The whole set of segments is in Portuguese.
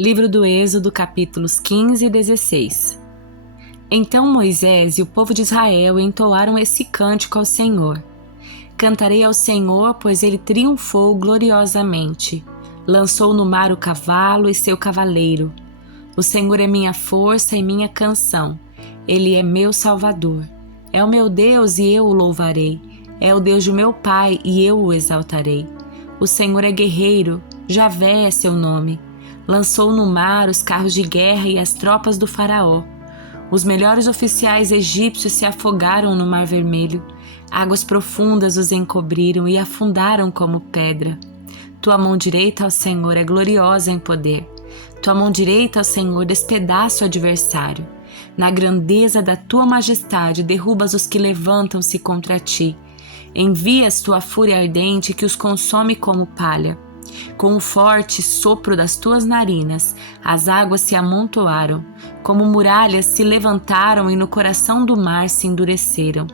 Livro do Êxodo, capítulos 15 e 16. Então Moisés e o povo de Israel entoaram esse cântico ao Senhor. Cantarei ao Senhor, pois ele triunfou gloriosamente. Lançou no mar o cavalo e seu cavaleiro. O Senhor é minha força e minha canção. Ele é meu Salvador. É o meu Deus e eu o louvarei. É o Deus do meu pai e eu o exaltarei. O Senhor é guerreiro, Javé é seu nome. Lançou no mar os carros de guerra e as tropas do faraó. Os melhores oficiais egípcios se afogaram no Mar Vermelho. Águas profundas os encobriram e afundaram como pedra. Tua mão direita, ó Senhor, é gloriosa em poder. Tua mão direita, ó Senhor, despedaça o adversário. Na grandeza da tua majestade, derrubas os que levantam-se contra ti. Envias tua fúria ardente que os consome como palha. Com o forte sopro das tuas narinas, as águas se amontoaram, como muralhas se levantaram e no coração do mar se endureceram.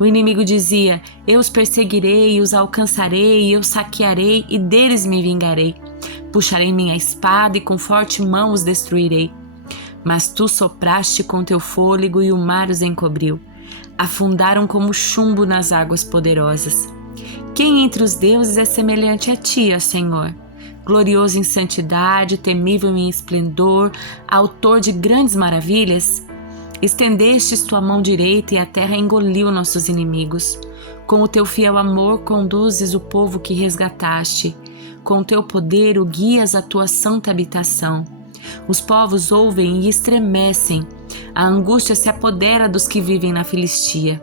O inimigo dizia: eu os perseguirei, os alcançarei, eu saquearei e deles me vingarei. Puxarei minha espada e com forte mão os destruirei. Mas tu sopraste com teu fôlego e o mar os encobriu. Afundaram como chumbo nas águas poderosas. Quem entre os deuses é semelhante a ti, ó Senhor? Glorioso em santidade, temível em esplendor, autor de grandes maravilhas? Estendestes tua mão direita e a terra engoliu nossos inimigos. Com o teu fiel amor conduzes o povo que resgataste. Com o teu poder o guias à tua santa habitação. Os povos ouvem e estremecem. A angústia se apodera dos que vivem na Filistia.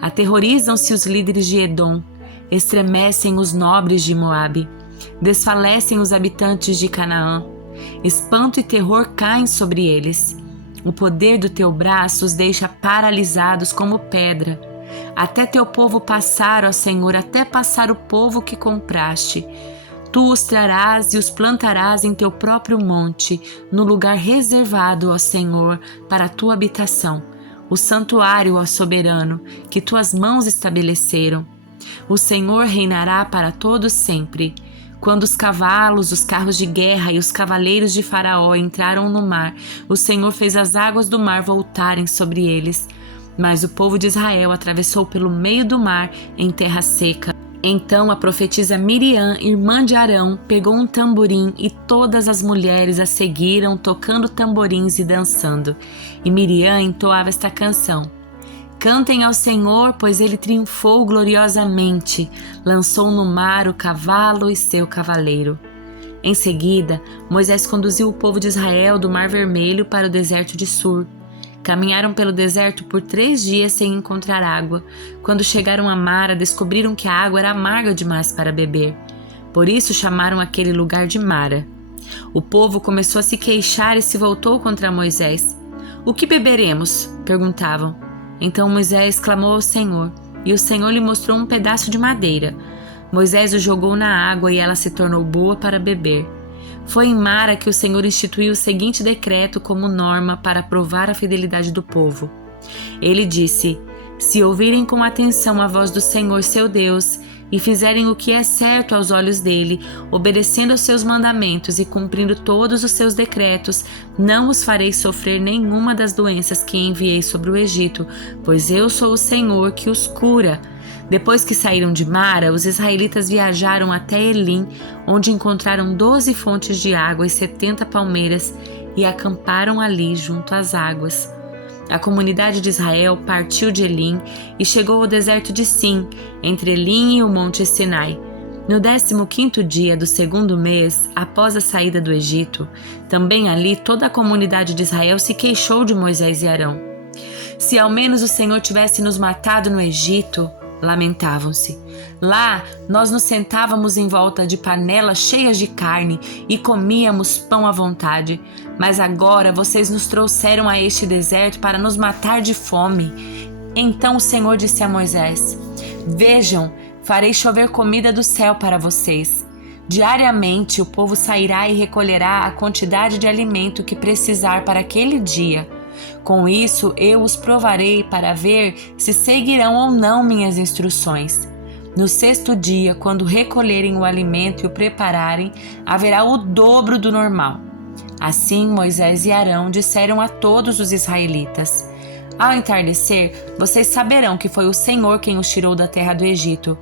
Aterrorizam-se os líderes de Edom. Estremecem os nobres de Moabe. Desfalecem os habitantes de Canaã. Espanto e terror caem sobre eles. O poder do teu braço os deixa paralisados como pedra. Até teu povo passar, ó Senhor, até passar o povo que compraste. Tu os trarás e os plantarás em teu próprio monte, no lugar reservado, ó Senhor, para a tua habitação, o santuário, ó soberano, que tuas mãos estabeleceram. O Senhor reinará para todos sempre. Quando os cavalos, os carros de guerra e os cavaleiros de Faraó entraram no mar, o Senhor fez as águas do mar voltarem sobre eles. Mas o povo de Israel atravessou pelo meio do mar em terra seca. Então a profetisa Miriam, irmã de Arão, pegou um tamborim e todas as mulheres a seguiram tocando tamborins e dançando. E Miriam entoava esta canção: Cantem ao Senhor, pois ele triunfou gloriosamente, lançou no mar o cavalo e seu cavaleiro. Em seguida, Moisés conduziu o povo de Israel do Mar Vermelho para o deserto de Sur. Caminharam pelo deserto por 3 dias sem encontrar água. Quando chegaram a Mara, descobriram que a água era amarga demais para beber. Por isso chamaram aquele lugar de Mara. O povo começou a se queixar e se voltou contra Moisés. O que beberemos? Perguntavam. Então Moisés clamou ao Senhor, e o Senhor lhe mostrou um pedaço de madeira. Moisés o jogou na água e ela se tornou boa para beber. Foi em Mara que o Senhor instituiu o seguinte decreto como norma para provar a fidelidade do povo. Ele disse: se ouvirem com atenção a voz do Senhor seu Deus e fizerem o que é certo aos olhos dele, obedecendo aos seus mandamentos e cumprindo todos os seus decretos, não os farei sofrer nenhuma das doenças que enviei sobre o Egito, pois eu sou o Senhor que os cura. Depois que saíram de Mara, os israelitas viajaram até Elim, onde encontraram 12 fontes de água e 70 palmeiras, e acamparam ali junto às águas. A comunidade de Israel partiu de Elim e chegou ao deserto de Sim, entre Elim e o monte Sinai. No 15º dia do 2º mês, após a saída do Egito, também ali toda a comunidade de Israel se queixou de Moisés e Arão. Se ao menos o Senhor tivesse nos matado no Egito, lamentavam-se. Lá nós nos sentávamos em volta de panelas cheias de carne e comíamos pão à vontade. Mas agora vocês nos trouxeram a este deserto para nos matar de fome. Então o Senhor disse a Moisés: Vejam, farei chover comida do céu para vocês. Diariamente o povo sairá e recolherá a quantidade de alimento que precisar para aquele dia. Com isso eu os provarei para ver se seguirão ou não minhas instruções. No 6º dia, quando recolherem o alimento e o prepararem, haverá o dobro do normal. Assim Moisés e Arão disseram a todos os israelitas: Ao entardecer, vocês saberão que foi o Senhor quem os tirou da terra do Egito.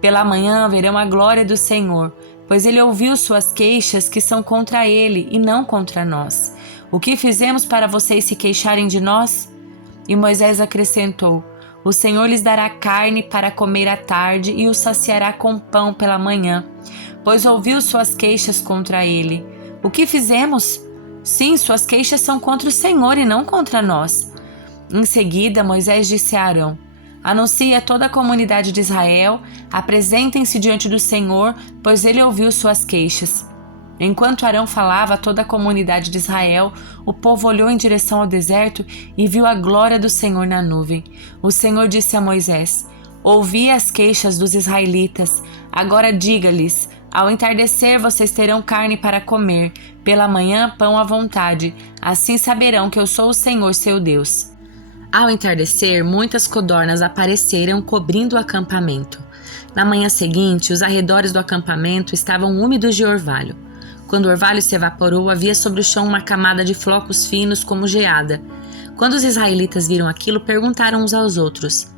Pela manhã verão a glória do Senhor, pois ele ouviu suas queixas que são contra ele e não contra nós. O que fizemos para vocês se queixarem de nós? E Moisés acrescentou: O Senhor lhes dará carne para comer à tarde e os saciará com pão pela manhã, pois ouviu suas queixas contra ele. O que fizemos? Sim, suas queixas são contra o Senhor e não contra nós. Em seguida, Moisés disse a Arão: Anuncie a toda a comunidade de Israel, apresentem-se diante do Senhor, pois ele ouviu suas queixas. Enquanto Arão falava a toda a comunidade de Israel, o povo olhou em direção ao deserto e viu a glória do Senhor na nuvem. O Senhor disse a Moisés: Ouvi as queixas dos israelitas, agora diga-lhes: Ao entardecer vocês terão carne para comer, pela manhã pão à vontade, assim saberão que eu sou o Senhor seu Deus. Ao entardecer, muitas codornas apareceram cobrindo o acampamento. Na manhã seguinte, os arredores do acampamento estavam úmidos de orvalho. Quando o orvalho se evaporou, havia sobre o chão uma camada de flocos finos como geada. Quando os israelitas viram aquilo, perguntaram uns aos outros: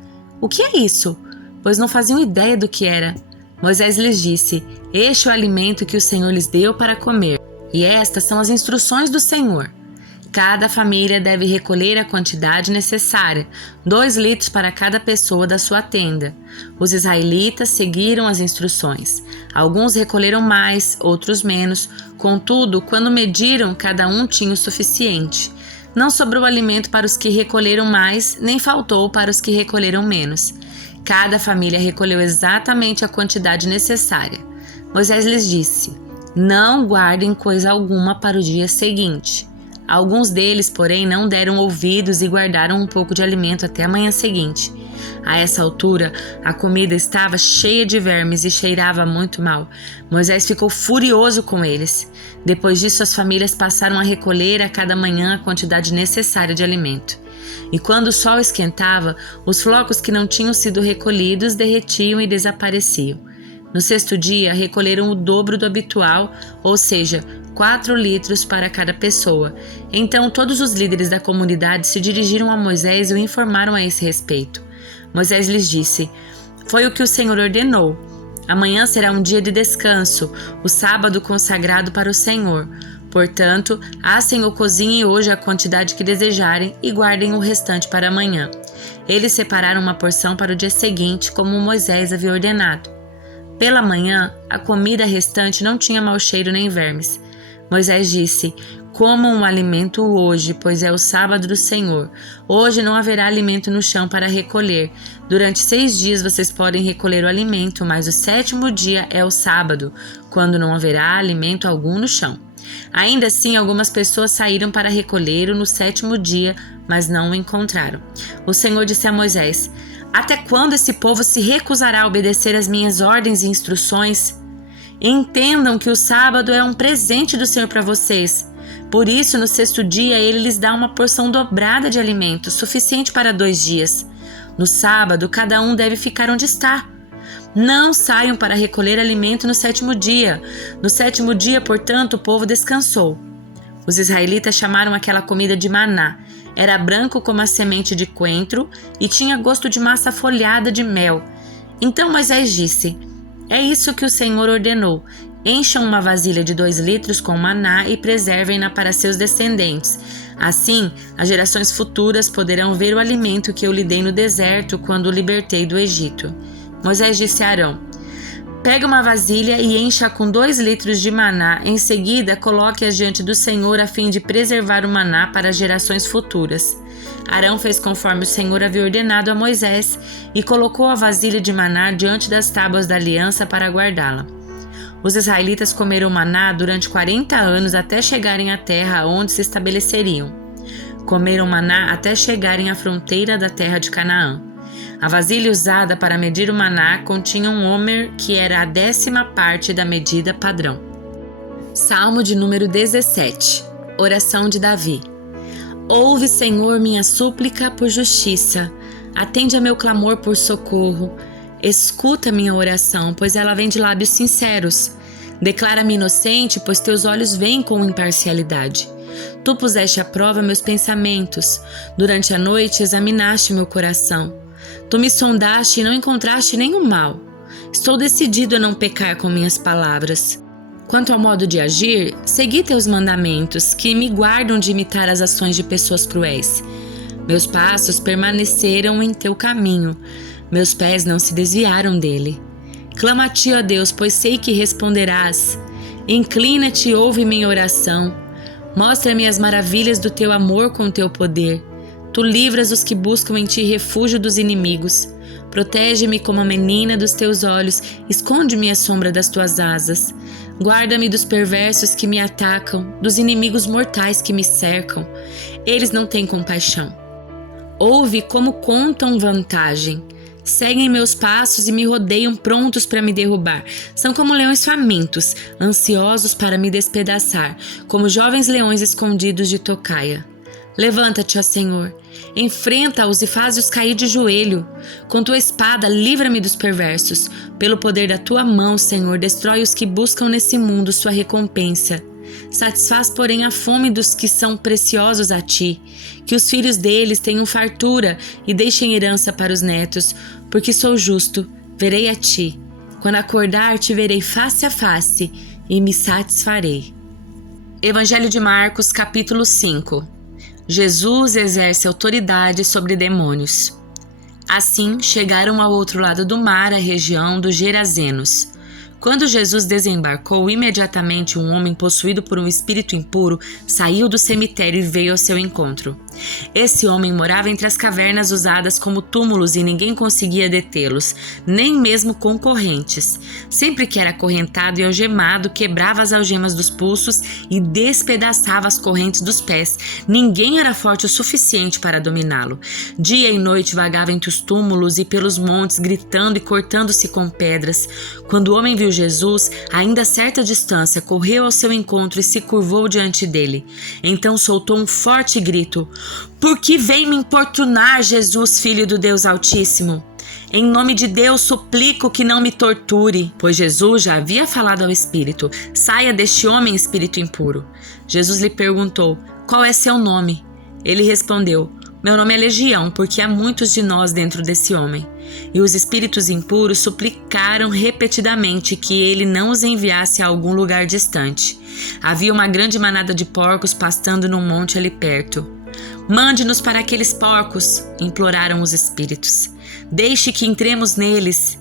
O que é isso? Pois não faziam ideia do que era. Moisés lhes disse: Este é o alimento que o Senhor lhes deu para comer, e estas são as instruções do Senhor. Cada família deve recolher a quantidade necessária, 2 litros para cada pessoa da sua tenda. Os israelitas seguiram as instruções. Alguns recolheram mais, outros menos. Contudo, quando mediram, cada um tinha o suficiente. Não sobrou alimento para os que recolheram mais, nem faltou para os que recolheram menos. Cada família recolheu exatamente a quantidade necessária. Moisés lhes disse: Não guardem coisa alguma para o dia seguinte. Alguns deles, porém, não deram ouvidos e guardaram um pouco de alimento até a manhã seguinte. A essa altura, a comida estava cheia de vermes e cheirava muito mal. Moisés ficou furioso com eles. Depois disso, as famílias passaram a recolher a cada manhã a quantidade necessária de alimento. E quando o sol esquentava, os flocos que não tinham sido recolhidos derretiam e desapareciam. No 6º dia, recolheram o dobro do habitual, ou seja, 4 litros para cada pessoa. Então todos os líderes da comunidade se dirigiram a Moisés e o informaram a esse respeito. Moisés lhes disse: Foi o que o Senhor ordenou. Amanhã será um dia de descanso, o sábado consagrado para o Senhor. Portanto, assem ou cozinhem hoje a quantidade que desejarem e guardem o restante para amanhã. Eles separaram uma porção para o dia seguinte, como Moisés havia ordenado. Pela manhã, a comida restante não tinha mau cheiro nem vermes. Moisés disse: Comam um alimento hoje, pois é o sábado do Senhor. Hoje não haverá alimento no chão para recolher. Durante 6 dias vocês podem recolher o alimento, mas o 7º dia é o sábado, quando não haverá alimento algum no chão. Ainda assim, algumas pessoas saíram para recolher-o no 7º dia, mas não o encontraram. O Senhor disse a Moisés: Até quando esse povo se recusará a obedecer às minhas ordens e instruções? Entendam que o sábado é um presente do Senhor para vocês. Por isso, no 6º dia, ele lhes dá uma porção dobrada de alimento, suficiente para 2 dias. No sábado, cada um deve ficar onde está. Não saiam para recolher alimento no 7º dia. No 7º dia, portanto, o povo descansou. Os israelitas chamaram aquela comida de maná. Era branco como a semente de coentro e tinha gosto de massa folhada de mel. Então Moisés disse: É isso que o Senhor ordenou. Encham uma vasilha de 2 litros com maná e preservem-na para seus descendentes. Assim, as gerações futuras poderão ver o alimento que eu lhe dei no deserto quando o libertei do Egito. Moisés disse a Arão: Pegue uma vasilha e encha com 2 litros de maná. Em seguida, coloque-as diante do Senhor a fim de preservar o maná para as gerações futuras. Arão fez conforme o Senhor havia ordenado a Moisés e colocou a vasilha de maná diante das tábuas da aliança para guardá-la. Os israelitas comeram maná durante 40 anos até chegarem à terra onde se estabeleceriam. Comeram maná até chegarem à fronteira da terra de Canaã. A vasilha usada para medir o maná continha um homer, que era a 10ª parte da medida padrão. Salmo de número 17. Oração de Davi. Ouve, Senhor, minha súplica por justiça. Atende a meu clamor por socorro. Escuta minha oração, pois ela vem de lábios sinceros. Declara-me inocente, pois teus olhos veem com imparcialidade. Tu puseste à prova meus pensamentos. Durante a noite examinaste meu coração. Tu me sondaste e não encontraste nenhum mal. Estou decidido a não pecar com minhas palavras. Quanto ao modo de agir, segui teus mandamentos, que me guardam de imitar as ações de pessoas cruéis. Meus passos permaneceram em teu caminho, meus pés não se desviaram dele. Clamo a ti, ó Deus, pois sei que responderás. Inclina-te e ouve minha oração. Mostra-me as maravilhas do teu amor com o teu poder. Tu livras os que buscam em ti refúgio dos inimigos. Protege-me como a menina dos teus olhos, esconde-me à sombra das tuas asas. Guarda-me dos perversos que me atacam, dos inimigos mortais que me cercam. Eles não têm compaixão. Ouve como contam vantagem. Seguem meus passos e me rodeiam prontos para me derrubar. São como leões famintos, ansiosos para me despedaçar, como jovens leões escondidos de tocaia. Levanta-te, ó Senhor, enfrenta-os e faz-os cair de joelho. Com tua espada, livra-me dos perversos. Pelo poder da tua mão, Senhor, destrói os que buscam nesse mundo sua recompensa. Satisfaz, porém, a fome dos que são preciosos a ti. Que os filhos deles tenham fartura e deixem herança para os netos, porque sou justo, verei a ti. Quando acordar, te verei face a face e me satisfarei. Evangelho de Marcos, capítulo 5. Jesus exerce autoridade sobre demônios. Assim, chegaram ao outro lado do mar, a região dos Gerazenos. Quando Jesus desembarcou, imediatamente um homem possuído por um espírito impuro saiu do cemitério e veio ao seu encontro. Esse homem morava entre as cavernas usadas como túmulos e ninguém conseguia detê-los, nem mesmo concorrentes. Sempre que era acorrentado e algemado, quebrava as algemas dos pulsos e despedaçava as correntes dos pés. Ninguém era forte o suficiente para dominá-lo. Dia e noite vagava entre os túmulos e pelos montes, gritando e cortando-se com pedras. Quando o homem viu Jesus, ainda a certa distância, correu ao seu encontro e se curvou diante dele. Então soltou um forte grito: "Por que vem me importunar, Jesus, Filho do Deus Altíssimo? Em nome de Deus, suplico que não me torture." Pois Jesus já havia falado ao espírito: "Saia deste homem, espírito impuro." Jesus lhe perguntou: "Qual é seu nome?" Ele respondeu: "Meu nome é Legião, porque há muitos de nós dentro desse homem." E os espíritos impuros suplicaram repetidamente que ele não os enviasse a algum lugar distante. Havia uma grande manada de porcos pastando num monte ali perto. "Mande-nos para aqueles porcos", imploraram os espíritos. "Deixe que entremos neles."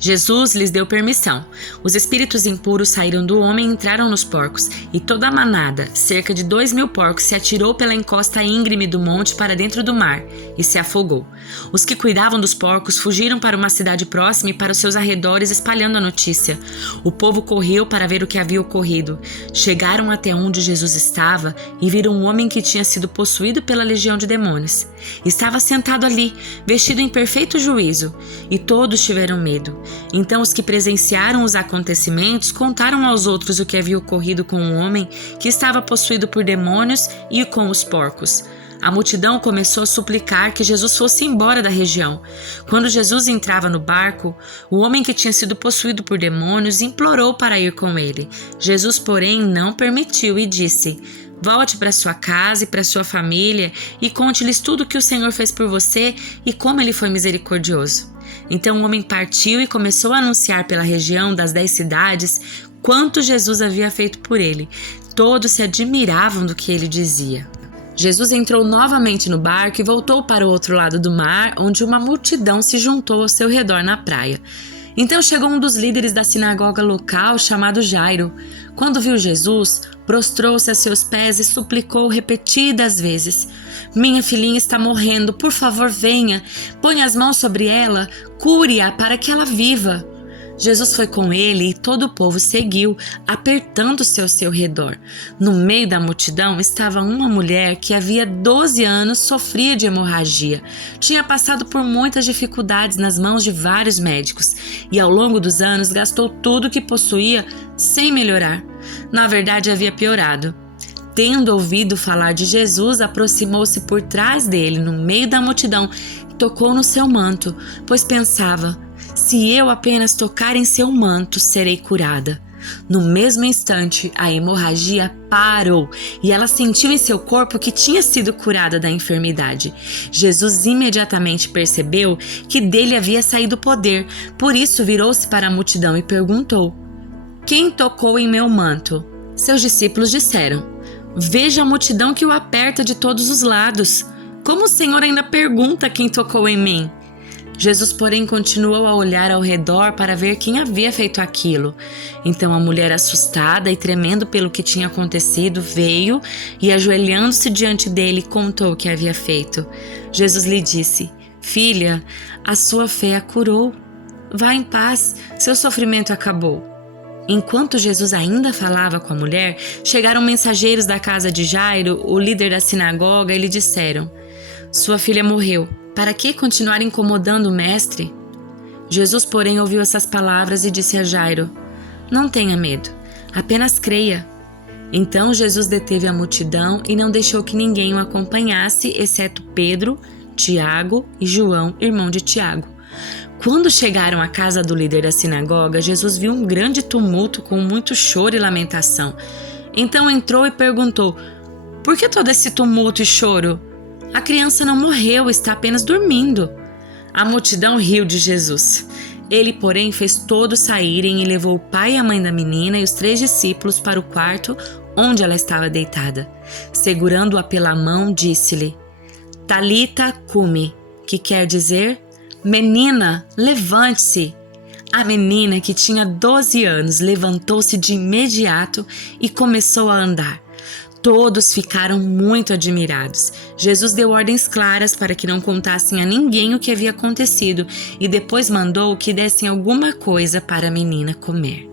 Jesus lhes deu permissão. Os espíritos impuros saíram do homem e entraram nos porcos, e toda a manada, cerca de 2.000 porcos, se atirou pela encosta íngreme do monte para dentro do mar e se afogou. Os que cuidavam dos porcos fugiram para uma cidade próxima e para os seus arredores, espalhando a notícia. O povo correu para ver o que havia ocorrido. Chegaram até onde Jesus estava e viram um homem que tinha sido possuído pela legião de demônios. Estava sentado ali, vestido em perfeito juízo, e todos tiveram medo. Então os que presenciaram os acontecimentos contaram aos outros o que havia ocorrido com o homem que estava possuído por demônios e com os porcos. A multidão começou a suplicar que Jesus fosse embora da região. Quando Jesus entrava no barco, o homem que tinha sido possuído por demônios implorou para ir com ele. Jesus, porém, não permitiu e disse: "Volte para sua casa e para sua família e conte-lhes tudo o que o Senhor fez por você e como ele foi misericordioso." Então o homem partiu e começou a anunciar pela região das 10 cidades quanto Jesus havia feito por ele. Todos se admiravam do que ele dizia. Jesus entrou novamente no barco e voltou para o outro lado do mar, onde uma multidão se juntou ao seu redor na praia. Então chegou um dos líderes da sinagoga local, chamado Jairo. Quando viu Jesus, prostrou-se a seus pés e suplicou repetidas vezes: "Minha filhinha está morrendo, por favor venha, ponha as mãos sobre ela, cure-a para que ela viva." Jesus foi com ele e todo o povo seguiu, apertando-se ao seu redor. No meio da multidão estava uma mulher que havia 12 anos sofria de hemorragia. Tinha passado por muitas dificuldades nas mãos de vários médicos e ao longo dos anos gastou tudo o que possuía sem melhorar. Na verdade, havia piorado. Tendo ouvido falar de Jesus, aproximou-se por trás dele, no meio da multidão, e tocou no seu manto, pois pensava: "Se eu apenas tocar em seu manto, serei curada." No mesmo instante, a hemorragia parou e ela sentiu em seu corpo que tinha sido curada da enfermidade. Jesus imediatamente percebeu que dele havia saído o poder, por isso virou-se para a multidão e perguntou: "Quem tocou em meu manto?" Seus discípulos disseram: "Veja a multidão que o aperta de todos os lados. Como o Senhor ainda pergunta quem tocou em mim?" Jesus, porém, continuou a olhar ao redor para ver quem havia feito aquilo. Então a mulher, assustada e tremendo pelo que tinha acontecido, veio e, ajoelhando-se diante dele, contou o que havia feito. Jesus lhe disse: "Filha, a sua fé a curou. Vá em paz, seu sofrimento acabou." Enquanto Jesus ainda falava com a mulher, chegaram mensageiros da casa de Jairo, o líder da sinagoga, e lhe disseram: "Sua filha morreu. Para que continuar incomodando o mestre?" Jesus, porém, ouviu essas palavras e disse a Jairo: "Não tenha medo, apenas creia." Então Jesus deteve a multidão e não deixou que ninguém o acompanhasse, exceto Pedro, Tiago e João, irmão de Tiago. Quando chegaram à casa do líder da sinagoga, Jesus viu um grande tumulto com muito choro e lamentação. Então entrou e perguntou: "Por que todo esse tumulto e choro? A criança não morreu, está apenas dormindo." A multidão riu de Jesus. Ele, porém, fez todos saírem e levou o pai e a mãe da menina e os 3 discípulos para o quarto onde ela estava deitada. Segurando-a pela mão, disse-lhe: "Talita cumi", que quer dizer: "Menina, levante-se." A menina, que tinha 12 anos, levantou-se de imediato e começou a andar. Todos ficaram muito admirados. Jesus deu ordens claras para que não contassem a ninguém o que havia acontecido e depois mandou que dessem alguma coisa para a menina comer.